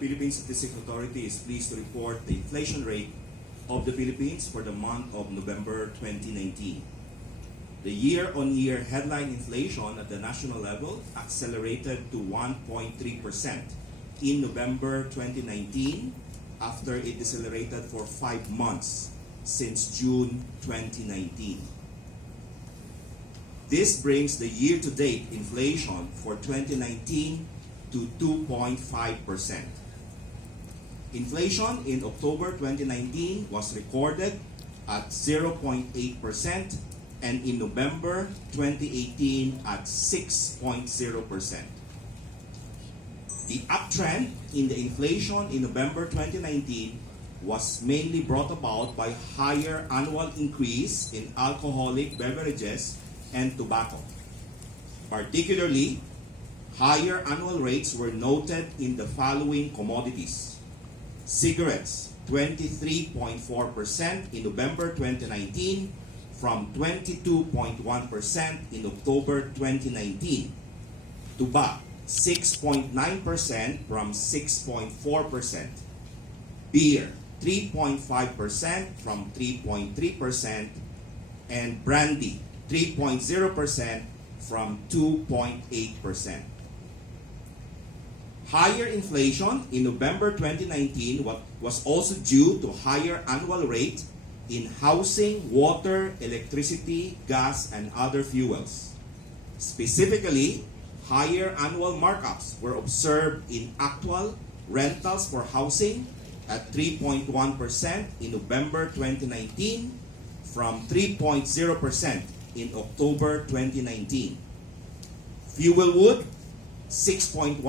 Philippine Statistics Authority is pleased to report the inflation rate of the Philippines for the month of November 2019. The year-on-year headline inflation at the national level accelerated to 1.3% in November 2019 after it decelerated for 5 months since June 2019. This brings the year-to-date inflation for 2019 to 2.5%. Inflation in October 2019 was recorded at 0.8% and in November 2018 at 6.0%. The uptrend in the inflation in November 2019 was mainly brought about by higher annual increase in alcoholic beverages and tobacco. Particularly, higher annual rates were noted in the following commodities: cigarettes, 23.4% in November 2019 from 22.1% in October 2019. Tobacco, 6.9% from 6.4%. Beer, 3.5% from 3.3%. And brandy, 3.0% from 2.8%. Higher inflation in November 2019 was also due to higher annual rate in housing, water, electricity, gas, and other fuels. Specifically, higher annual markups were observed in actual rentals for housing at 3.1% in November 2019 from 3.0% in October 2019. Fuel wood, 6.1%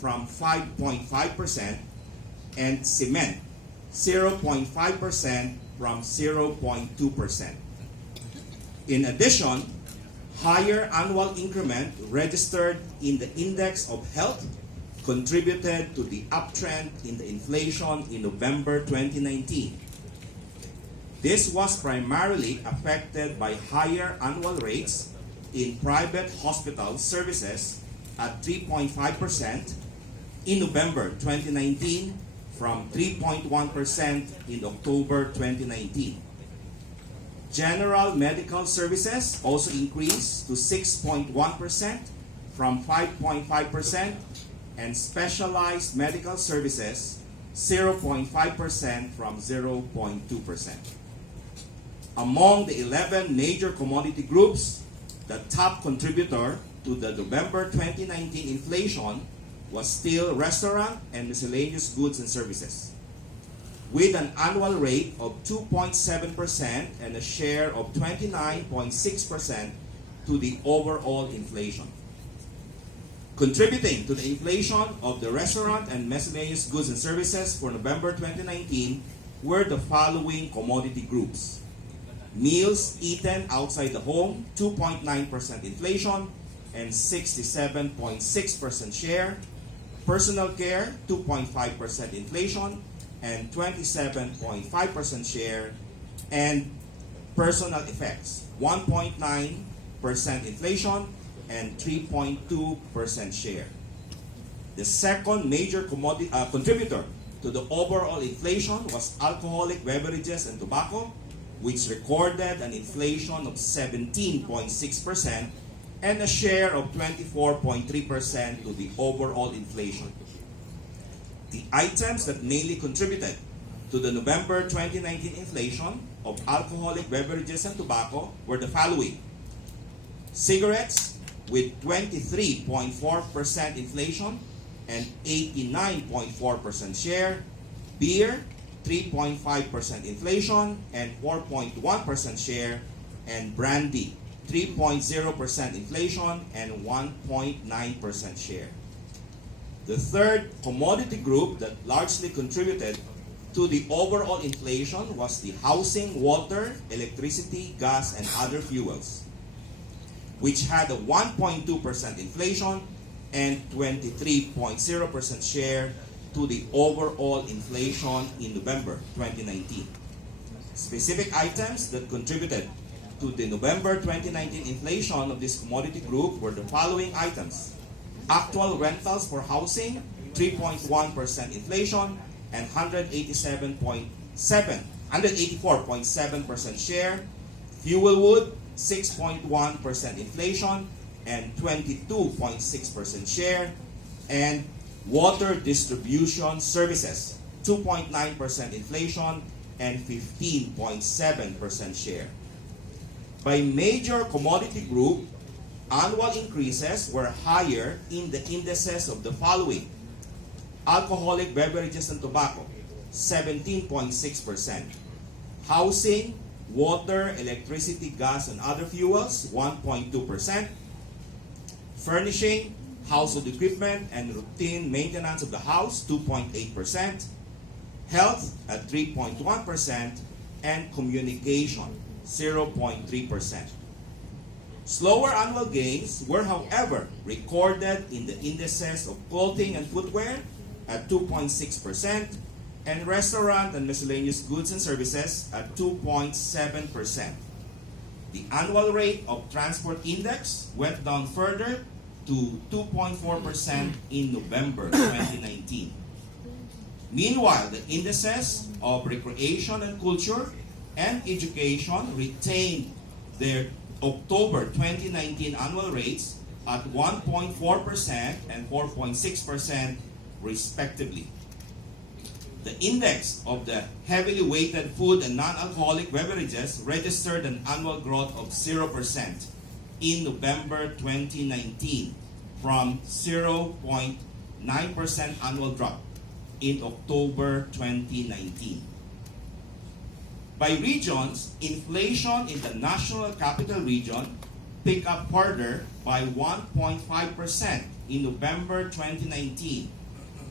from 5.5%, and cement, 0.5% from 0.2%. In addition, higher annual increment registered in the Index of Health contributed to the uptrend in the inflation in November 2019. This was primarily affected by higher annual rates in private hospital services at 3.5% in November 2019 from 3.1% in October 2019. General medical services also increased to 6.1% from 5.5%, and specialized medical services 0.5% from 0.2%. Among the 11 major commodity groups, the top contributor to the November 2019 inflation was still restaurant and miscellaneous goods and services, with an annual rate of 2.7% and a share of 29.6% to the overall inflation. Contributing to the inflation of the restaurant and miscellaneous goods and services for November 2019 were the following commodity groups: meals eaten outside the home, 2.9% inflation and 67.6% share; personal care, 2.5% inflation and 27.5% share; and personal effects, 1.9% inflation and 3.2% share. The second major contributor to the overall inflation was alcoholic beverages and tobacco, which recorded an inflation of 17.6% and a share of 24.3% to the overall inflation. The items that mainly contributed to the November 2019 inflation of alcoholic beverages and tobacco were the following: cigarettes with 23.4% inflation and 89.4% share; beer, 3.5% inflation and 4.1% share; and brandy, 3.0% inflation and 1.9% share. The third commodity group that largely contributed to the overall inflation was the housing, water, electricity, gas, and other fuels, which had a 1.2% inflation and 23.0% share to the overall inflation in November 2019. Specific items that contributed to the November 2019 inflation of this commodity group were the following items: actual rentals for housing, 3.1% inflation, and 184.7% share. Fuel wood, 6.1% inflation and 22.6% share. And water distribution services, 2.9% inflation and 15.7% share. By major commodity group, annual increases were higher in the indices of the following: alcoholic beverages and tobacco, 17.6%; housing, water, electricity, gas, and other fuels, 1.2%; furnishing, household equipment, and routine maintenance of the house, 2.8%; health at 3.1%; and communication, 0.3%. Slower annual gains were, however, recorded in the indices of clothing and footwear at 2.6%, and restaurant and miscellaneous goods and services at 2.7%. The annual rate of transport index went down further to 2.4% in November 2019. Meanwhile, the indices of recreation and culture and education retained their October 2019 annual rates at 1.4% and 4.6% respectively. The index of the heavily weighted food and non-alcoholic beverages registered an annual growth of 0% in November 2019 from 0.9% annual drop in October 2019. By regions, inflation in the National Capital Region picked up further by 1.5% in November 2019.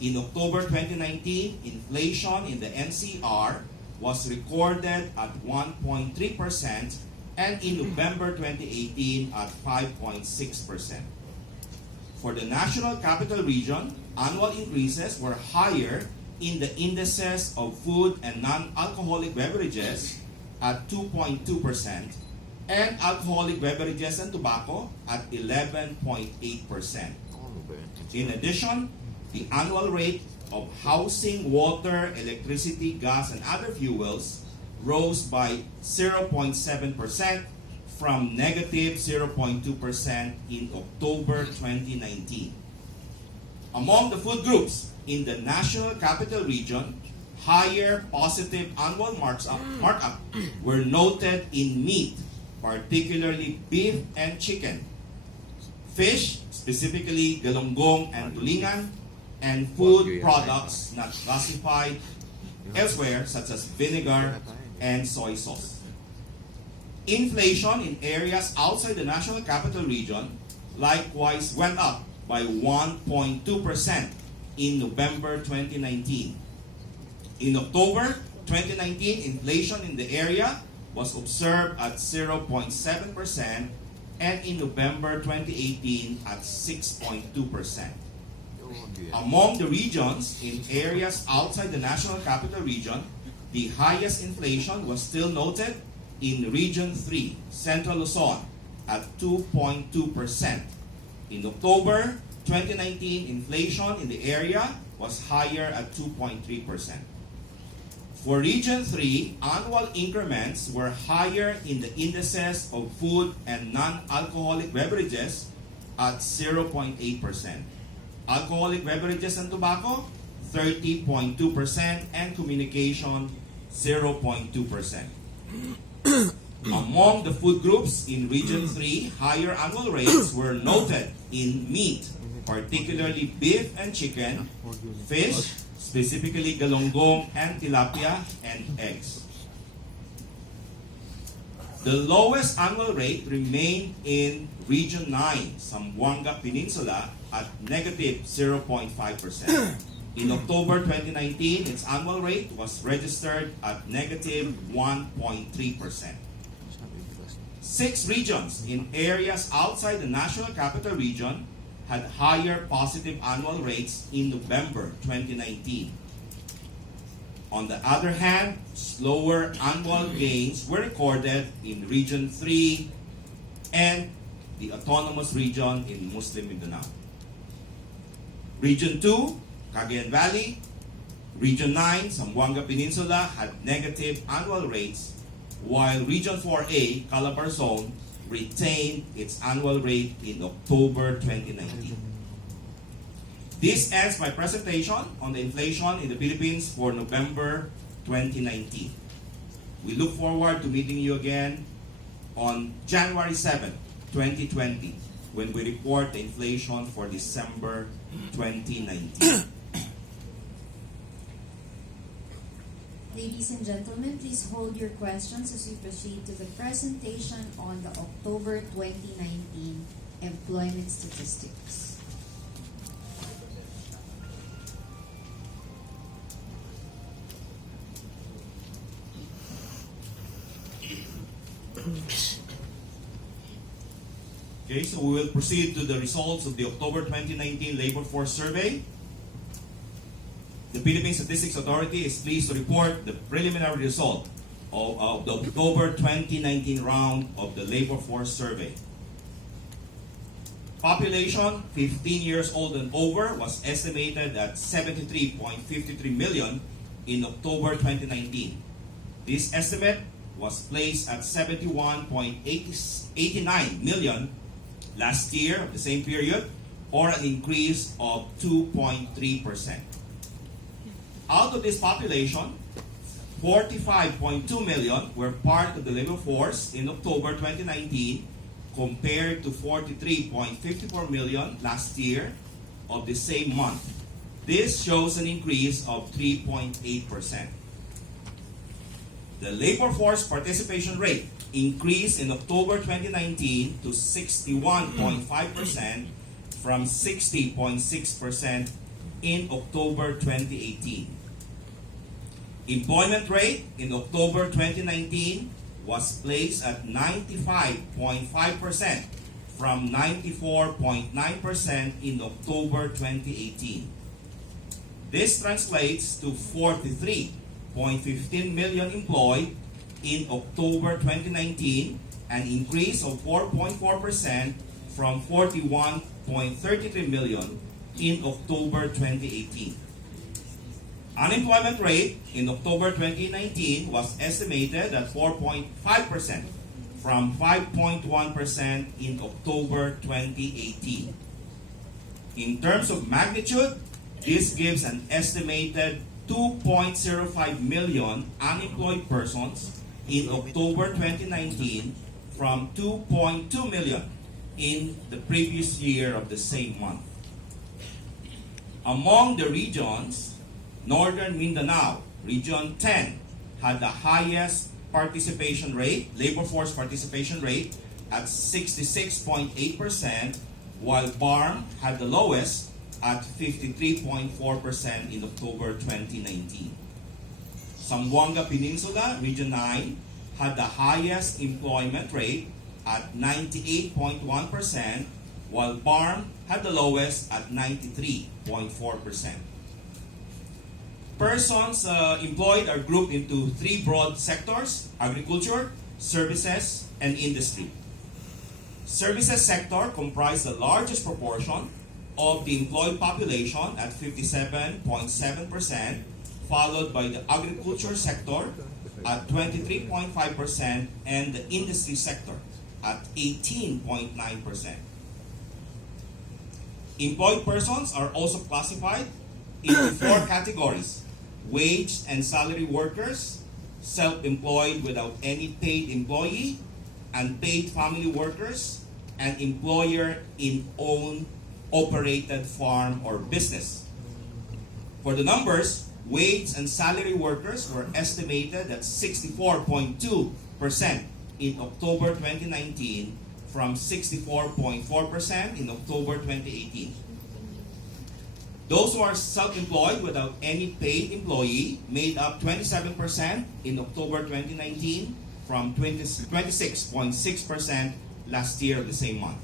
In October 2019, inflation in the NCR was recorded at 1.3%, and in November 2018 at 5.6%. For the National Capital Region, annual increases were higher in the indices of food and non-alcoholic beverages at 2.2%, and alcoholic beverages and tobacco at 11.8%. In addition, the annual rate of housing, water, electricity, gas, and other fuels rose by 0.7% from negative 0.2% in October 2019. Among the food groups in the National Capital Region, higher positive annual markup were noted in meat, particularly beef and chicken; fish, specifically galunggong and tulingan; and food products not classified elsewhere, such as vinegar and soy sauce. Inflation in areas outside the National Capital Region likewise went up by 1.2% in November 2019. In October 2019, inflation in the area was observed at 0.7%, and in November 2018 at 6.2%. Among the regions in areas outside the National Capital Region, the highest inflation was still noted in Region 3, Central Luzon, at 2.2%. In October 2019, inflation in the area was higher at 2.3%. For Region 3, annual increments were higher in the indices of food and non-alcoholic beverages at 0.8%. Alcoholic beverages and tobacco, 30.2%, and communication, 0.2%. Among the food groups in Region 3, higher annual rates were noted in meat, particularly beef and chicken; fish, specifically galunggong and tilapia; and eggs. The lowest annual rate remained in Region 9, Zamboanga Peninsula, at negative 0.5%. In October 2019, its annual rate was registered at negative 1.3%. 6 regions in areas outside the National Capital Region had higher positive annual rates in November 2019. On the other hand, slower annual gains were recorded in Region 3 and the Autonomous Region in Muslim Mindanao. Region 2 Cagayan Valley, Region 9, Zamboanga Peninsula had negative annual rates, while Region 4A, Calabar Zone, retained its annual rate in October 2019. This ends my presentation on the inflation in the Philippines for November 2019. We look forward to meeting you again on January 7, 2020, when we report the inflation for December 2019. Ladies and gentlemen, please hold your questions as we proceed to the presentation on the October 2019 employment statistics. Okay, so we will proceed to the results of the October 2019 Labor Force Survey. The Philippine Statistics Authority is pleased to report the preliminary result of the October 2019 round of the Labor Force Survey. Population 15 years old and over was estimated at 73.53 million in October 2019. This estimate was placed at 71.89 million last year of the same period, or an increase of 2.3%. Out of this population, 45.2 million were part of the labor force in October 2019 compared to 43.54 million last year of the same month. This shows an increase of 3.8%. The labor force participation rate increased in October 2019 to 61.5% from 60.6% in October 2018. Employment rate in October 2019 was placed at 95.5% from 94.9% in October 2018. This translates to 43.15 million employed in October 2019, an increase of 4.4% from 41.33 million in October 2018. Unemployment rate in October 2019 was estimated at 4.5% from 5.1% in October 2018. In terms of magnitude, this gives an estimated 2.05 million unemployed persons in October 2019 from 2.2 million in the previous year of the same month. Among the regions, Northern Mindanao, Region 10, had the highest participation rate, labor force participation rate, at 66.8%, while BARM had the lowest at 53.4% in October 2019. Zamboanga Peninsula, Region 9, had the highest employment rate at 98.1%, while BARM had the lowest at 93.4%. Persons employed are grouped into three broad sectors: agriculture, services, and industry. Services sector comprised the largest proportion of the employed population at 57.7%, followed by the agriculture sector at 23.5% and the industry sector at 18.9%. Employed persons are also classified into four categories: wage and salary workers, self-employed without any paid employee, unpaid family workers, and employer in own operated farm or business. For the numbers, wage and salary workers were estimated at 64.2% in October 2019 from 64.4% in October 2018. Those who are self-employed without any paid employee made up 27% in October 2019 from 26.6% last year the same month.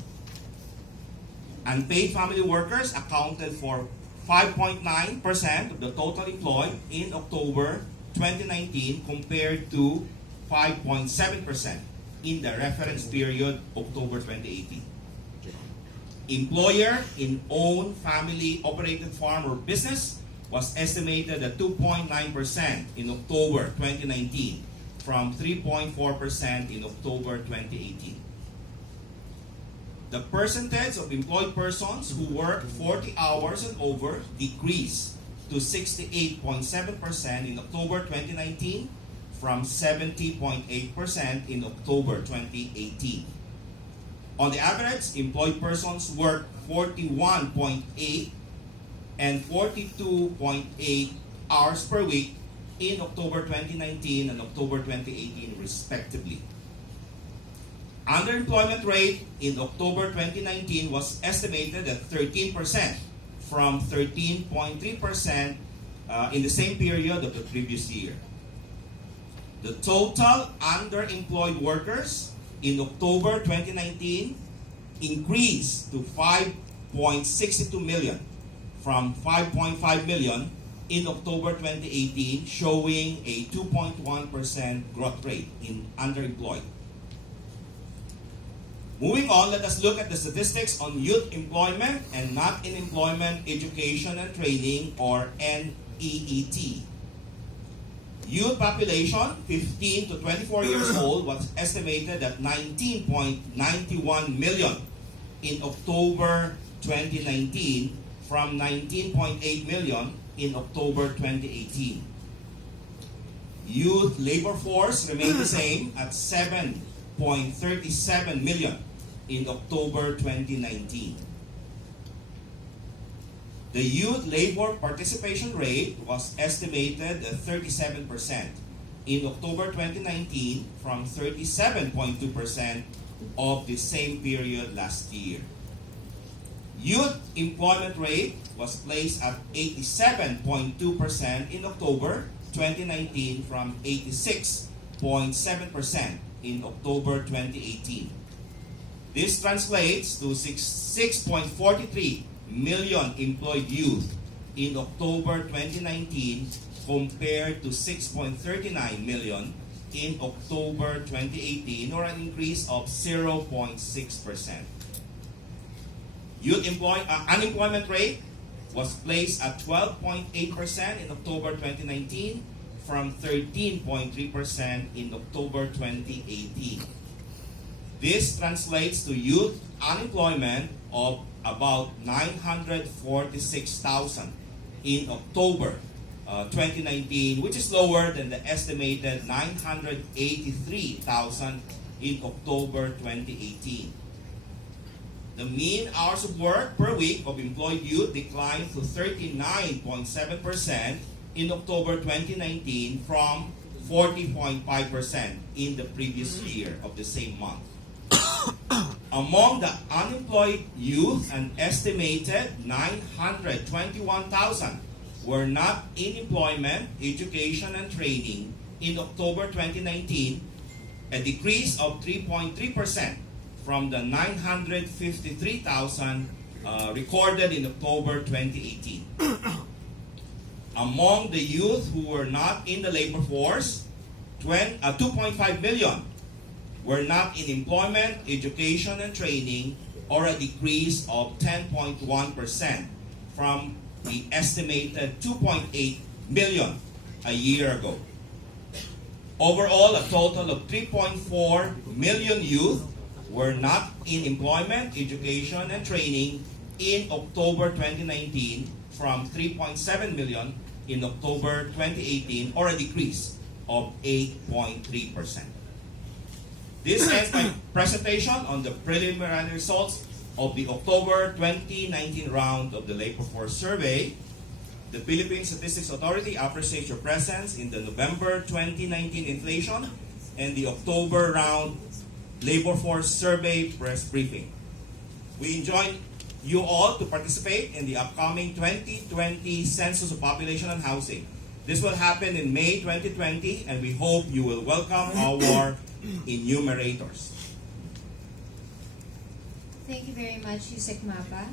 Unpaid family workers accounted for 5.9% of the total employed in October 2019 compared to 5.7% in the reference period October 2018. Employer in own family operated farm or business was estimated at 2.9% in October 2019 from 3.4% in October 2018. The percentage of employed persons who work 40 hours and over decreased to 68.7% in October 2019 from 70.8% in October 2018. On the average, employed persons work 41.8 and 42.8 hours per week in October 2019 and October 2018 respectively. Underemployment rate in October 2019 was estimated at 13% from 13.3% in the same period of the previous year. The total underemployed workers in October 2019 increased to 5.62 million from 5.5 million in October 2018, showing a 2.1% growth rate in underemployed. Moving on, let us look at the statistics on youth employment and not in employment, education and training, or NEET. Youth population 15 to 24 years old was estimated at 19.91 million in October 2019 from 19.8 million in October 2018. Youth labor force remained the same at 7.37 million in October 2019. The youth labor participation rate was estimated at 37% in October 2019 from 37.2% of the same period last year. Youth employment rate was placed at 87.2% in October 2019 from 86.7% in October 2018. This translates to 6.43 million employed youth in October 2019 compared to 6.39 million in October 2018, or an increase of 0.6%. Youth unemployment rate was placed at 12.8% in October 2019 from 13.3% in October 2018. This translates to youth unemployment of about 946,000 in October 2019, which is lower than the estimated 983,000 in October 2018. The mean hours of work per week of employed youth declined to 39.7% in October 2019 from 40.5% in the previous year of the same month. Among the unemployed youth, an estimated 921,000 were not in employment, education, and training in October 2019, a decrease of 3.3% from the 953,000 recorded in October 2018. Among the youth who were not in the labor force, 2.5 million were not in employment, education, and training, or a decrease of 10.1% from the estimated 2.8 million a year ago. Overall, a total of 3.4 million youth were not in employment, education, and training in October 2019 from 3.7 million in October 2018, or a decrease of 8.3%. This ends my presentation on the preliminary results of the October 2019 round of the Labor Force Survey. The Philippine Statistics Authority appreciates your presence in the November 2019 inflation and the October round Labor Force Survey press briefing. We enjoin you all to participate in the upcoming 2020 Census of Population and Housing. This will happen in May 2020, and we hope you will welcome our enumerators. Thank you very much, Yusek Mapa.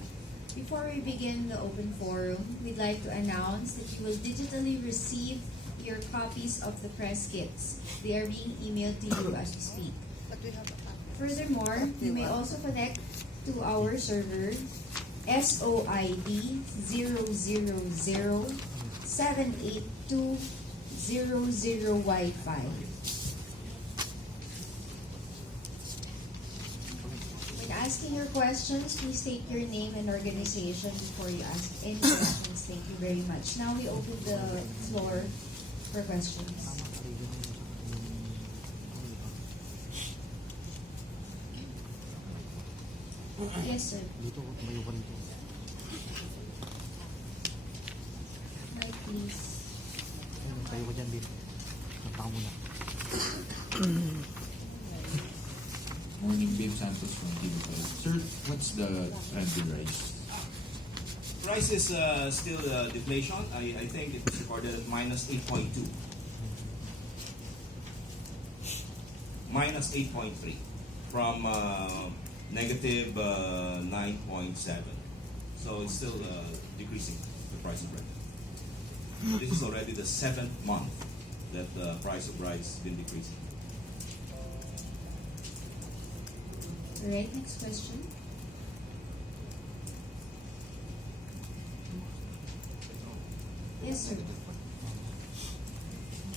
Before we begin the open forum, we'd like to announce that you will digitally receive your copies of the press kits. They are being emailed to you as we speak. Furthermore, you may also connect to our server SOID 000 78200Y5. When asking your questions, please state your name and organization before you ask any questions. Thank you very much. Now we open the floor for questions. Yes, sir. Mic, please. Tayo ko dyan, Bill. Nagpaka muna. Morning, Babe Santos from TV12. Sir, what's the trend in rice? Price is still deflation. I think it was recorded at minus 8.2. Minus 8.3 from negative 9.7. So it's still decreasing, the price of bread. This is already the 7th month that the price of rice has been decreasing. Alright, next question. Yes, sir. Hindi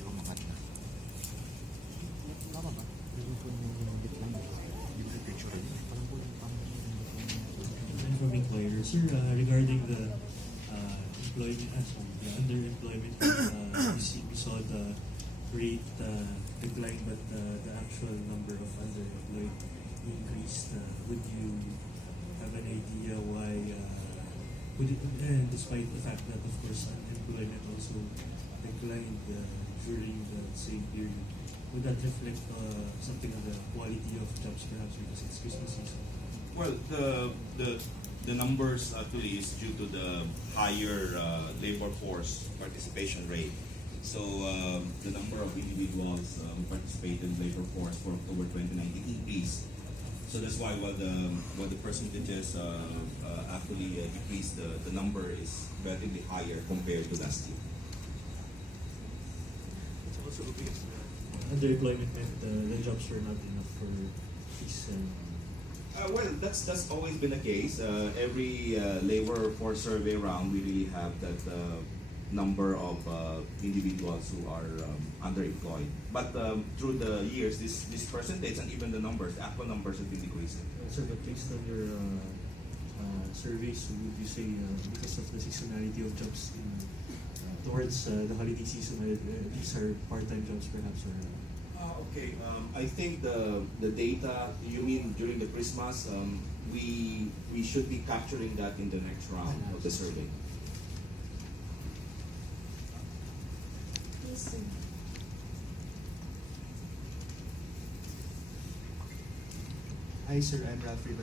ko makat na. Tama ba? Hindi ko yung decline. Hindi ko picture rin. Parang po yung And from employer, sir, regarding the employment, the underemployment, we saw the rate decline, but the actual number of underemployed increased. Would you have an idea why? And despite the fact that, of course, unemployment also declined during the same period, would that reflect something on the quality of jobs, perhaps because it's Christmas season? Well, the numbers actually is due to the higher labor force participation rate. So the number of individuals who participated in labor force for October 2019 increased. So that's why while the percentages actually decreased, the number is relatively higher compared to last year. It's also because underemployment meant the jobs were not enough for these. Well, that's always been the case. Every labor force survey round, we really have that number of individuals who are underemployed. But through the years, this percentage and even the numbers, the actual numbers have been decreasing. Sir, but based on your surveys, would you say because of the seasonality of jobs towards the holiday season, these are part-time jobs perhaps? Or, Okay, I think the data you mean during the Christmas, we should be capturing that in the next round of the survey. Yes, sir. Hi sir, I'm Ralph River